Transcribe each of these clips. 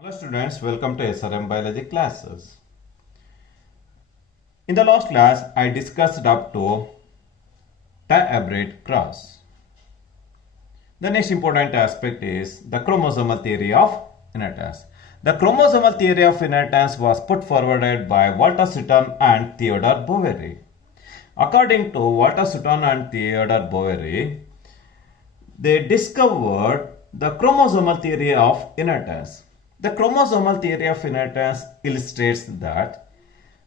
Hello students, welcome to SRM Biology classes. In the last class, I discussed up to diabrate cross. The next important aspect is the chromosomal theory of inheritance. The chromosomal theory of inheritance was put forward by Walter Sutton and Theodore Boveri. According to Walter Sutton and Theodore Boveri, they discovered the chromosomal theory of inheritance. The chromosomal theory of inheritance illustrates that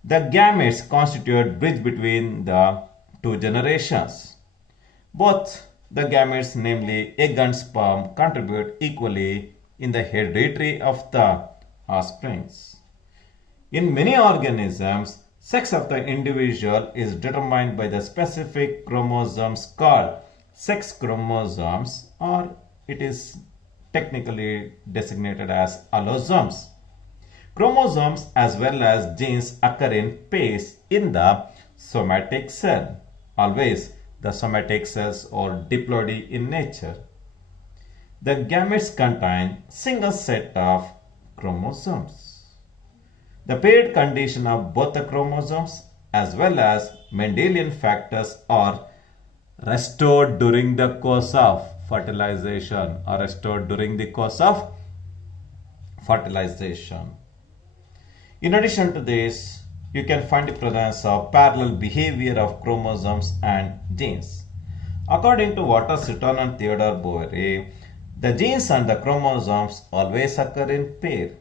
the gametes constitute bridge between the two generations. Both the gametes, namely egg and sperm, contribute equally in the heredity of the offsprings. In many organisms, sex of the individual is determined by the specific chromosomes called sex chromosomes, or it is technically designated as allosomes. Chromosomes as well as genes occur in pairs in the somatic cell. Always the somatic cells are diploid in nature. The gametes contain single set of chromosomes. The paired condition of both the chromosomes as well as Mendelian factors are restored during the course of fertilization In addition to this, you can find the presence of parallel behavior of chromosomes and genes. According to Walter Sutton and Theodore Boveri, the genes and the chromosomes always occur in pair.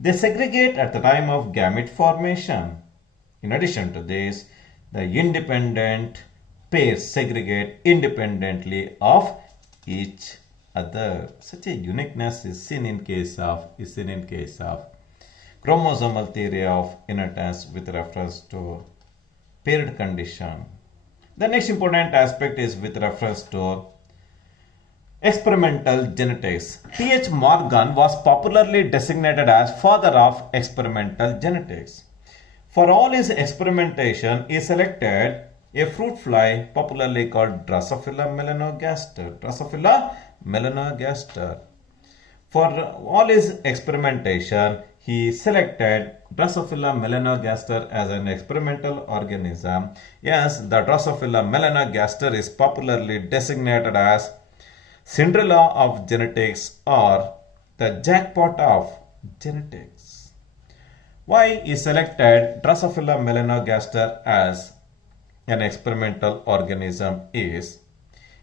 They segregate at the time of gamete formation. In addition to this, the independent pairs segregate independently of each other. Such a uniqueness is seen in case of chromosomal theory of inheritance with reference to paired condition. The next important aspect is with reference to experimental genetics. T.H. Morgan was popularly designated as father of experimental genetics. For all his experimentation, he selected a fruit fly popularly called Drosophila melanogaster. For all his experimentation, he selected Drosophila melanogaster as an experimental organism. Yes, the Drosophila melanogaster is popularly designated as Cinderella of genetics or the jackpot of genetics. Why he selected Drosophila melanogaster as an experimental organism is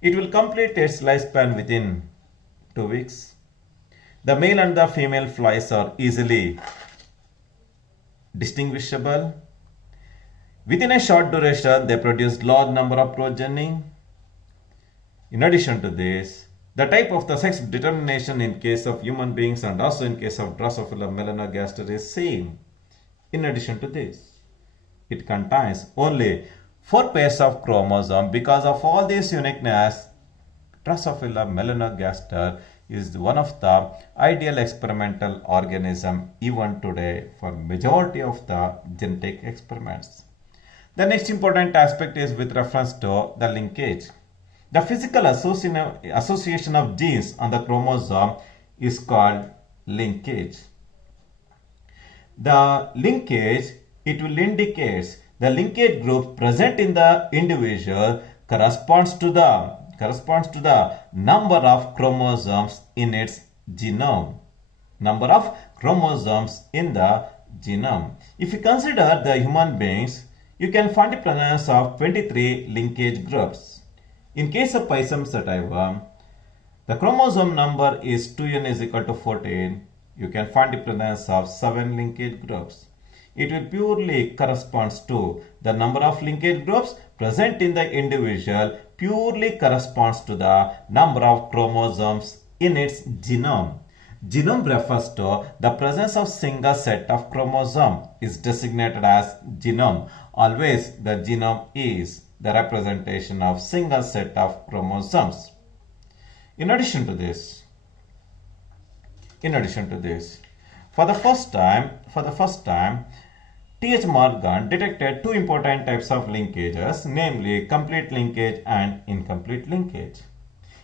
it will complete its lifespan within 2 weeks. The male and the female flies are easily distinguishable. Within a short duration, they produce large number of progeny. In addition to this, the type of the sex determination in case of human beings and also in case of Drosophila melanogaster is same. In addition to this, it contains only 4 pairs of chromosomes. Because of all this uniqueness, Drosophila melanogaster is one of the ideal experimental organism even today for majority of the genetic experiments. The next important aspect is with reference to the linkage. The physical association of genes on the chromosome is called linkage. The linkage, it will indicate the linkage group present in the individual corresponds to the number of chromosomes in its genome. Number of chromosomes in the genome. If you consider the human beings, you can find the presence of 23 linkage groups. In case of Pisum sativa, the chromosome number is 2n is equal to 14. You can find the presence of 7 linkage groups. It will purely corresponds to the number of linkage groups present in the individual purely corresponds to the number of chromosomes in its genome. Genome refers to the presence of single set of chromosome is designated as genome. Always the genome is the representation of single set of chromosomes. In addition to this, for the first time, T.H. Morgan detected 2 important types of linkages, namely complete linkage and incomplete linkage.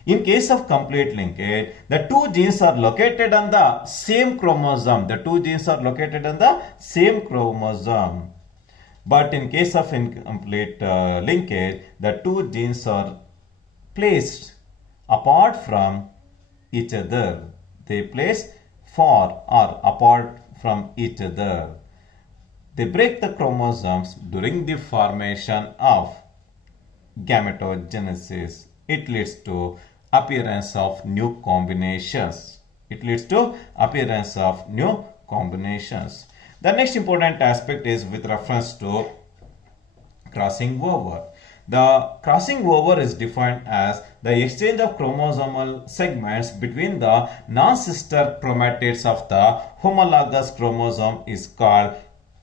In case of complete linkage, the two genes are located on the same chromosome. The two genes are located on the same chromosome. But in case of incomplete linkage, the two genes are placed apart from each other. They place far or apart from each other. They break the chromosomes during the formation of gametogenesis. It leads to appearance of new combinations. It leads to appearance of new combinations. The next important aspect is with reference to crossing over. The crossing over is defined as the exchange of chromosomal segments between the non-sister chromatids of the homologous chromosome is called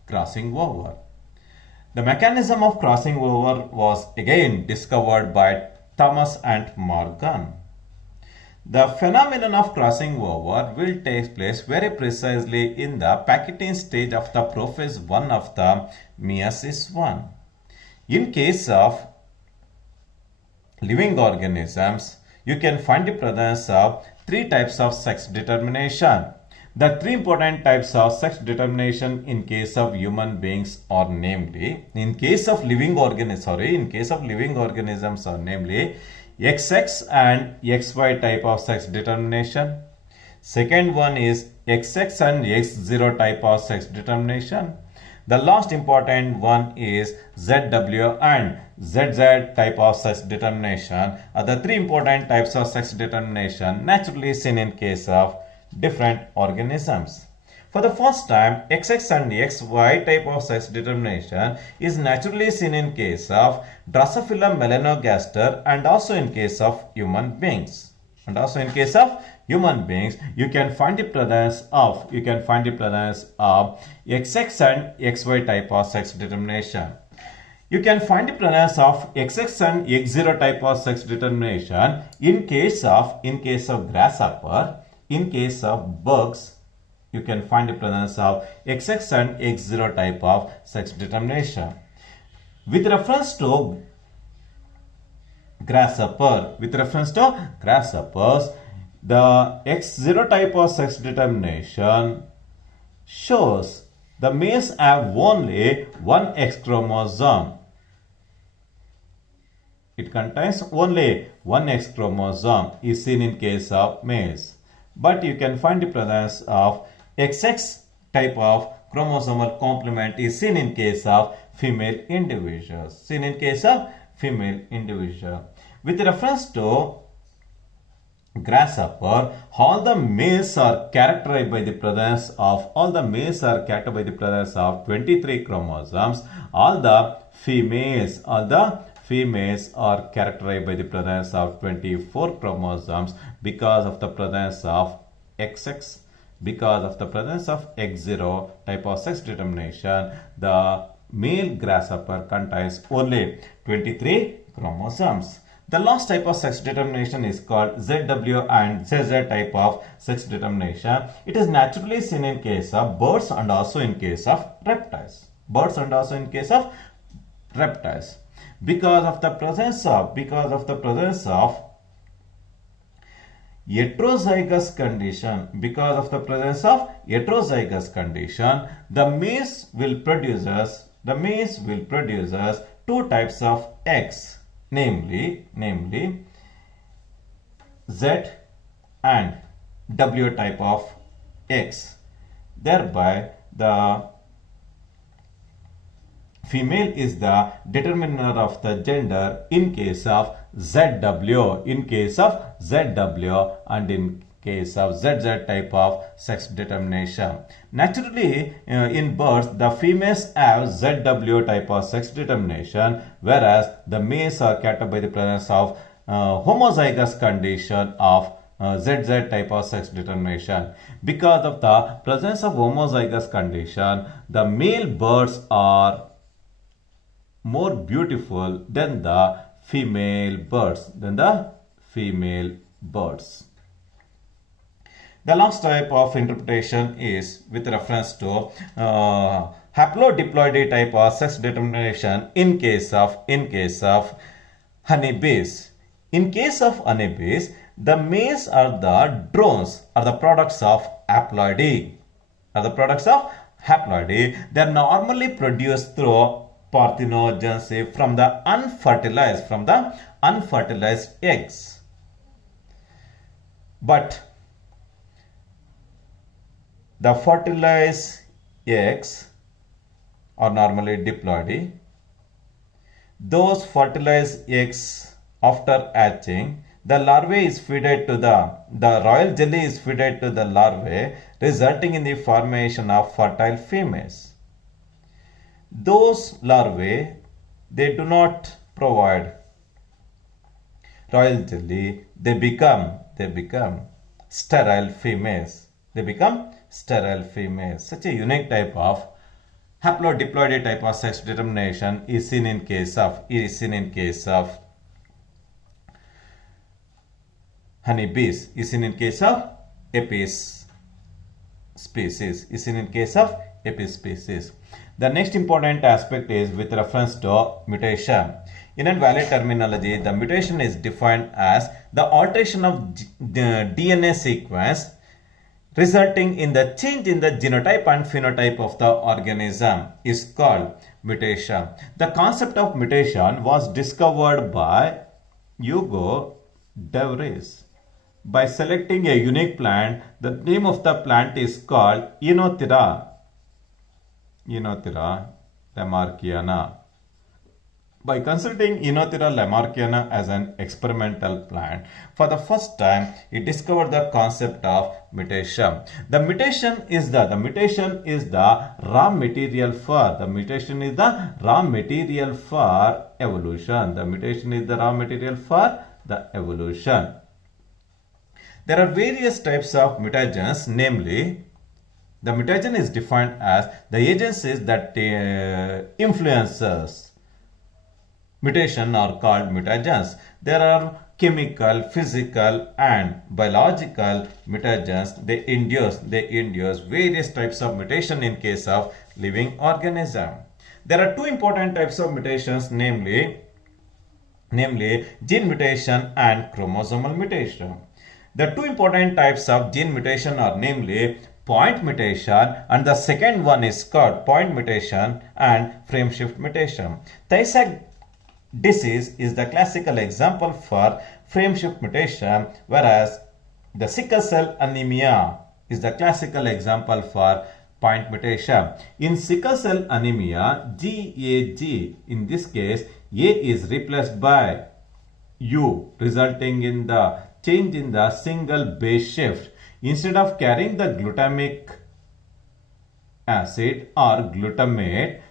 crossing over. The mechanism of crossing over was again discovered by Thomas and Morgan. The phenomenon of crossing over will take place very precisely in the packaging stage of the prophase 1 of the meiosis 1. In case of living organisms, you can find the presence of three types of sex determination. The three important types of sex determination in case of human beings are namely, in case of living organisms are namely XX and XY type of sex determination. Second one is XX and X0 type of sex determination. The last important one is ZW and ZZ type of sex determination are the three important types of sex determination naturally seen in case of different organisms. For the first time, XX and XY type of sex determination is naturally seen in case of Drosophila melanogaster and also in case of human beings. You can find the presence of XX and XY type of sex determination. You can find the presence of XX and X0 type of sex determination in case of grasshopper. In case of bugs, you can find the presence of XX and X0 type of sex determination. With reference to grasshoppers, the X0 type of sex determination shows the males have only one X chromosome. It contains only one X chromosome is seen in case of males. But you can find the presence of XX type of chromosomal complement is seen in case of female individuals. With reference to grasshopper, all the males are characterized by the presence of 23 chromosomes. All the females are characterized by the presence of 24 chromosomes because of the presence of XX. Because of the presence of X0 type of sex determination, the male grasshopper contains only 23 chromosomes. The last type of sex determination is called ZW and ZZ type of sex determination. It is naturally seen in case of birds and also in case of reptiles. Because of the presence of heterozygous condition, the males will produce two types of eggs, namely Z and W type of eggs. Thereby, the female is the determiner of the gender in case of ZW, and in case of ZZ type of sex determination. Naturally, in birds, the females have ZW type of sex determination, whereas the males are catered by the presence of homozygous condition of ZZ type of sex determination. Because of the presence of homozygous condition, the male birds are more beautiful than the female birds. The last type of interpretation is with reference to haplodiploidy type of sex determination in case of honeybees. In case of honeybee, the males or the drones are the products of haploidy. They are normally produced through parthenogenesis from the unfertilized eggs. But the fertilized eggs are normally diploidy. Those fertilized eggs, after hatching, the larvae is fed to the royal jelly is fed to the larvae, resulting in the formation of fertile females. Those larvae, they do not provide royal jelly, they become sterile females. Such a unique type of haplodiploidy type of sex determination is seen in case of honeybees, is seen in case of Apis species, The next important aspect is with reference to mutation. In a valid terminology, the mutation is defined as the alteration of the DNA sequence resulting in the change in the genotype and phenotype of the organism is called mutation. The concept of mutation was discovered by Hugo de Vries. By selecting a unique plant, the name of the plant is called Oenothera lamarckiana. By considering Oenothera lamarckiana as an experimental plant, for the first time, he discovered the concept of mutation. The mutation is the raw material for evolution. There are various types of mutagens, namely, the mutagen is defined as the agencies that influences mutation are called mutagens. There are chemical, physical and biological mutagens. They induce various types of mutation in case of living organism. There are two important types of mutations, namely gene mutation and chromosomal mutation. The two important types of gene mutation are namely point mutation, and the second one is called point mutation and frameshift mutation. Tay-Sachs disease is the classical example for frameshift mutation, whereas the sickle cell anemia is the classical example for point mutation. In sickle cell anemia, GAG, in this case, A is replaced by U, resulting in the change in the single base shift. Instead of carrying the glutamic acid or glutamate,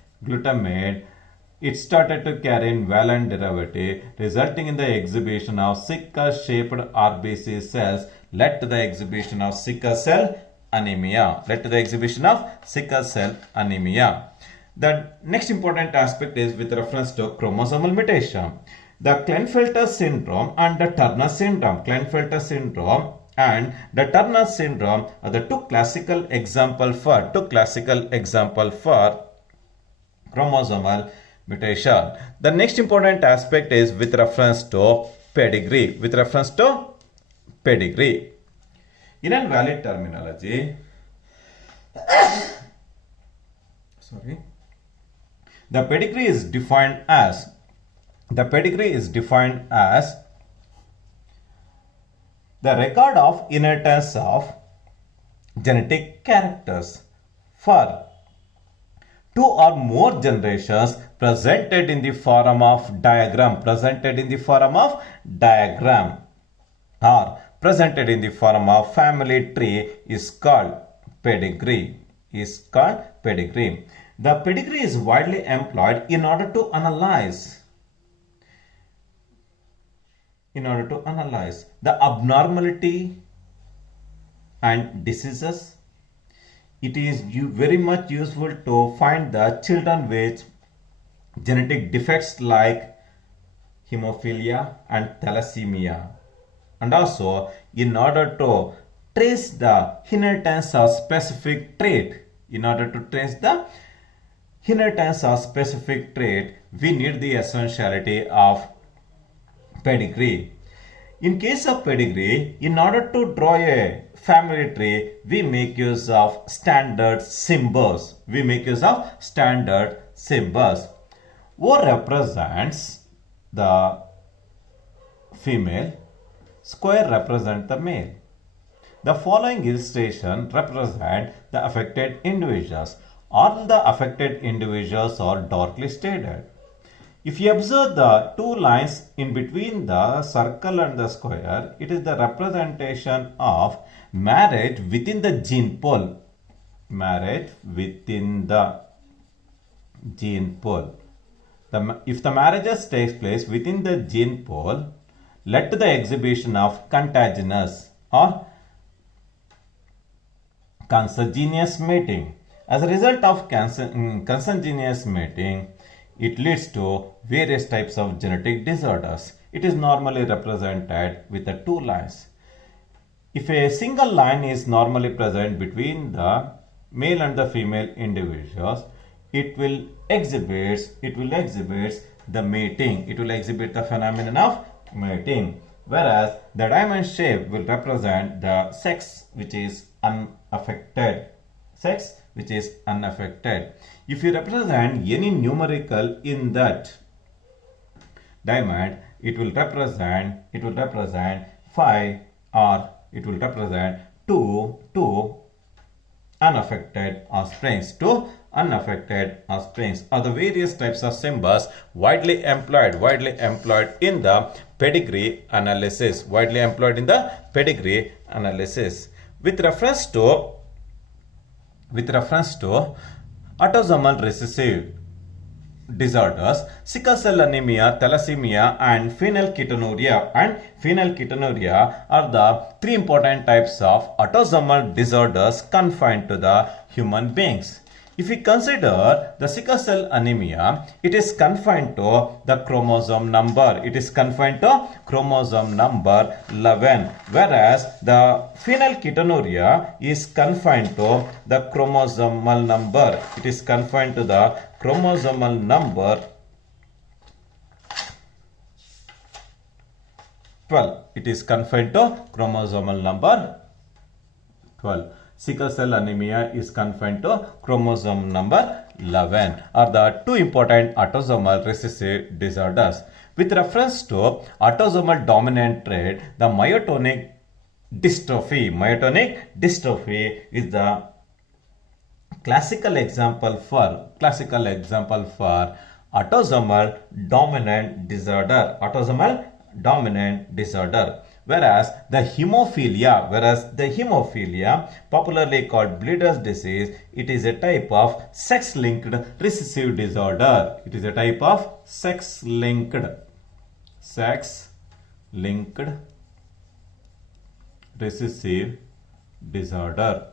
it started to carry in valent derivative, resulting in the exhibition of sickle-shaped RBC cells, led to the exhibition of sickle cell anemia. The next important aspect is with reference to chromosomal mutation. The Klinefelter syndrome and the Turner syndrome. Are the two classical example for chromosomal mutation. The next important aspect is with reference to pedigree. In a valid terminology, the pedigree is defined as the record of inheritance of genetic characters for two or more generations presented in the form of diagram or presented in the form of family tree is called pedigree. The pedigree is widely employed in order to analyze the abnormality and diseases. It is very much useful to find the children with genetic defects like hemophilia and thalassemia, and also in order to trace the inheritance of specific trait. We need the essentiality of pedigree. In case of pedigree, in order to draw a family tree, we make use of standard symbols. We make use of standard symbols. O represents the female, square represents the male. The following illustration represent the affected individuals. All the affected individuals are darkly shaded. If you observe the two lines in between the circle and the square, it is the representation of marriage within the gene pool. Marriage within the gene pool. If the marriages takes place within the gene pool, led to the exhibition of contagious or consanguineous mating. As a result of consanguineous mating, it leads to various types of genetic disorders. It is normally represented with the two lines. If a single line is normally present between the male and the female individuals, it will exhibit the mating. It will exhibit the phenomenon of mating. Whereas the diamond shape will represent the sex which is unaffected. Sex which is unaffected. If you represent any numerical in that diamond, it will represent 5 or it will represent 2 unaffected offsprings. 2 unaffected offsprings are the various types of symbols widely employed in the pedigree analysis. With reference to autosomal recessive disorders, sickle cell anemia, thalassemia, and phenylketonuria are the three important types of autosomal disorders confined to the human beings. If we consider the sickle cell anemia, it is confined to the chromosome number. 11, whereas the phenylketonuria is confined to the chromosomal number. 12. It is confined to chromosomal number 12. Sickle cell anemia is confined to chromosome number 11, are the two important autosomal recessive disorders. With reference to autosomal dominant trait, the myotonic dystrophy is the classical example for autosomal dominant disorder. Whereas the hemophilia, popularly called bleeder's disease, it is a type of sex-linked recessive disorder. Recessive disorder.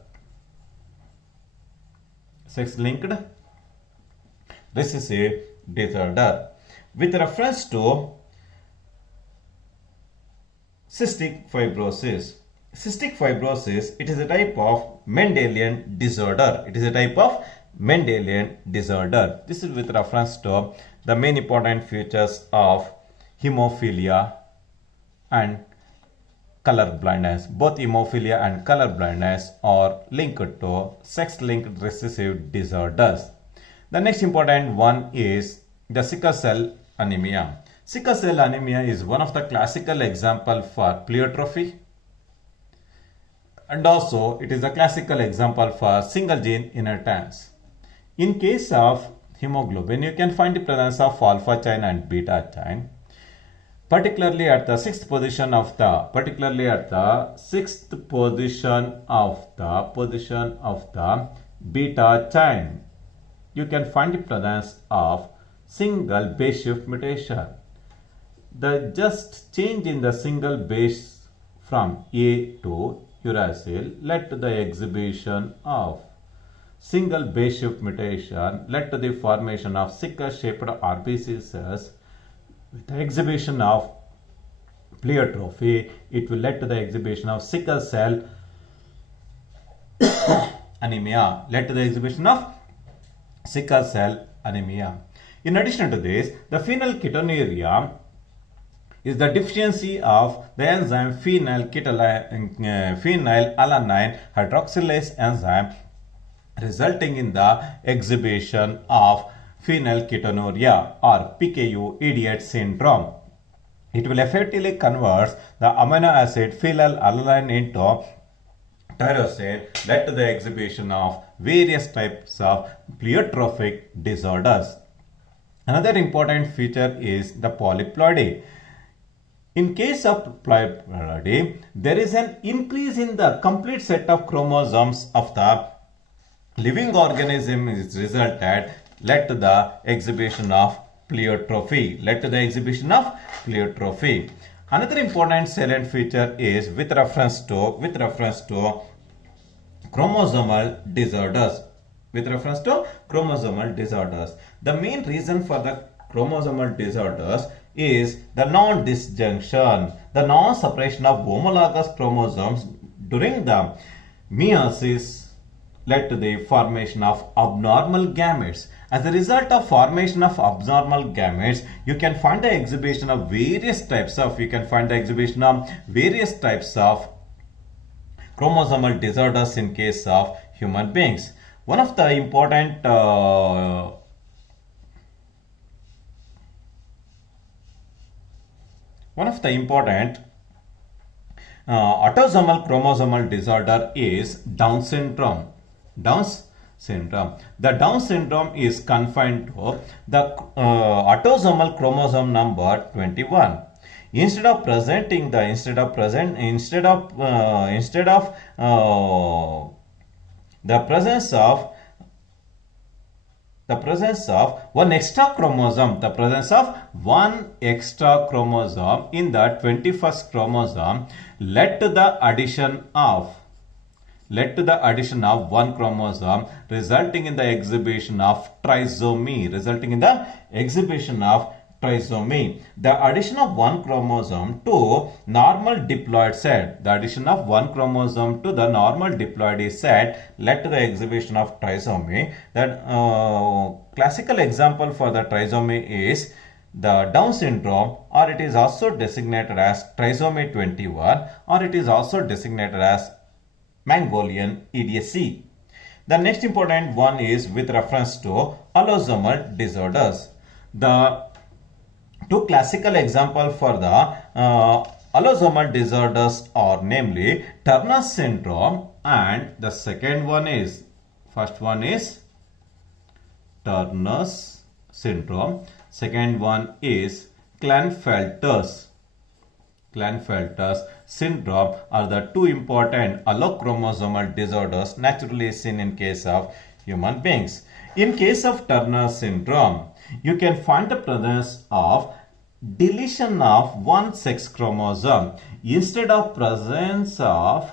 With reference to cystic fibrosis, it is a type of Mendelian disorder. This is with reference to the main important features of hemophilia and color blindness. Both hemophilia and color blindness are linked to sex-linked recessive disorders. The next important one is the sickle cell anemia. Sickle cell anemia is one of the classical examples for pleiotropy, and also it is a classical example for single gene inheritance. In case of hemoglobin, you can find the presence of alpha chain and beta chain, particularly at the sixth position of the beta chain. You can find the presence of single base shift mutation. The just change in the single base from A to uracil led to the exhibition of single base shift mutation, led to the formation of sickle-shaped RBC cells. With the exhibition of pleiotropy, it will lead to the exhibition of sickle cell anemia. In addition to this, the phenylketonuria is the deficiency of the enzyme phenylalanine hydroxylase enzyme, resulting in the exhibition of phenylketonuria or PKU-idiot syndrome. It will effectively convert the amino acid phenylalanine into tyrosine, led to the exhibition of various types of pleiotropic disorders. Another important feature is the polyploidy. In case of polyploidy, there is an increase in the complete set of chromosomes of the living organism is resulted, led to the exhibition of pleiotropy. Another important salient feature is with reference to chromosomal disorders. The main reason for the chromosomal disorders is the non-disjunction, the non-separation of homologous chromosomes during the meiosis, led to the formation of abnormal gametes. As a result of formation of abnormal gametes, you can find the exhibition of various types of chromosomal disorders in case of human beings. One of the important autosomal chromosomal disorder is Down syndrome. The Down syndrome is confined to the autosomal chromosome number 21. Instead of the presence of one extra chromosome in the 21st chromosome led to the addition of one chromosome, resulting in the exhibition of trisomy. The addition of one chromosome to normal diploid set, led to the exhibition of trisomy. That classical example for the trisomy is the Down syndrome, or it is also designated as trisomy 21, or it is also designated as Mongolian idiocy. The next important one is with reference to allosomal disorders. The two classical examples for the allosomal disorders are namely Turner syndrome, and the first one is Turner's syndrome. Second one is Klinefelter's syndrome are the two important allochromosomal disorders naturally seen in case of human beings. In case of Turner syndrome, you can find the presence of deletion of one sex chromosome. Instead of presence of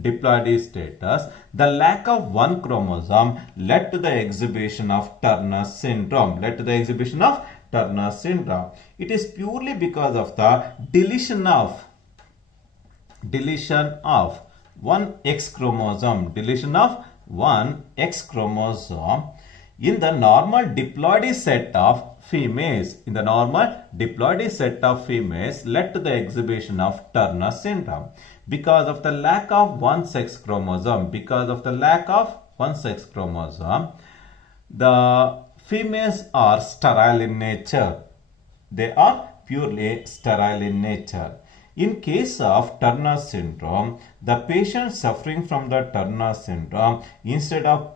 diploidy status, the lack of one chromosome led to the exhibition of Turner syndrome. It is purely because of the deletion of one X chromosome. In the normal diploidy set of females. Led to the exhibition of Turner syndrome. Because of the lack of one sex chromosome, the females are sterile in nature. They are purely sterile in nature. In case of Turner syndrome, the patient suffering from the Turner syndrome, instead of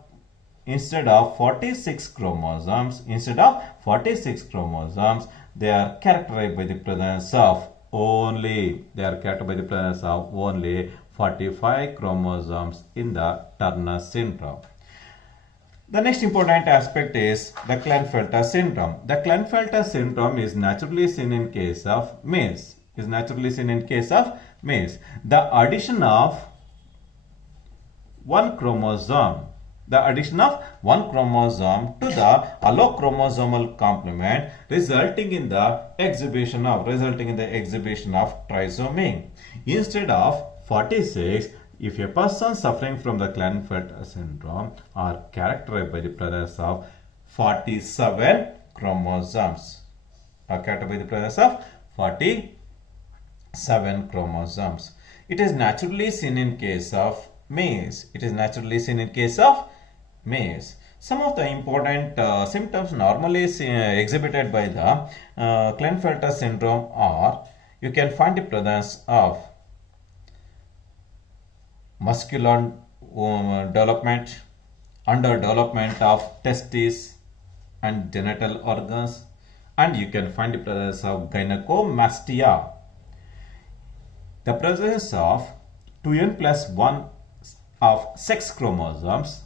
46 chromosomes, they are characterized by the presence of only 45 chromosomes in the Turner syndrome. The next important aspect is the Klinefelter syndrome. The Klinefelter syndrome is naturally seen in case of males. The addition of one chromosome to the allochromosomal complement, resulting in the exhibition of trisomy. Instead of 46, if a person suffering from the Klinefelter syndrome are characterized by the presence of 47 chromosomes. 47 chromosomes. It is naturally seen in case of males. It is naturally seen in case of males. Some of the important symptoms normally exhibited by the Klinefelter syndrome are: you can find the presence of muscular development, underdevelopment of testes and genital organs, and you can find the presence of gynecomastia. The presence of 2n plus 1 of sex chromosomes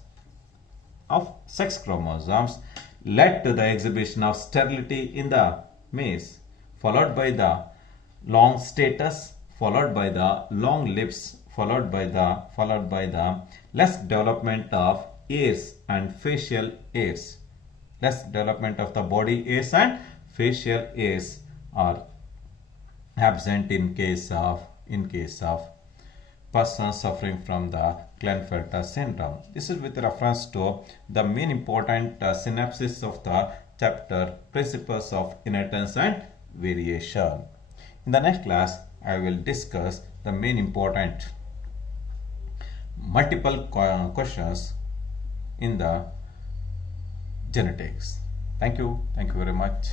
led to the exhibition of sterility in the males, followed by the long status, followed by the long lips, followed by the less development of ears and facial hairs. Less development of the body hairs and facial hairs are absent in case of persons suffering from the Klinefelter syndrome. This is with reference to the main important synopsis of the chapter Principles of Inheritance and Variation. In the next class, I will discuss the main important multiple questions in the genetics. Thank you very much.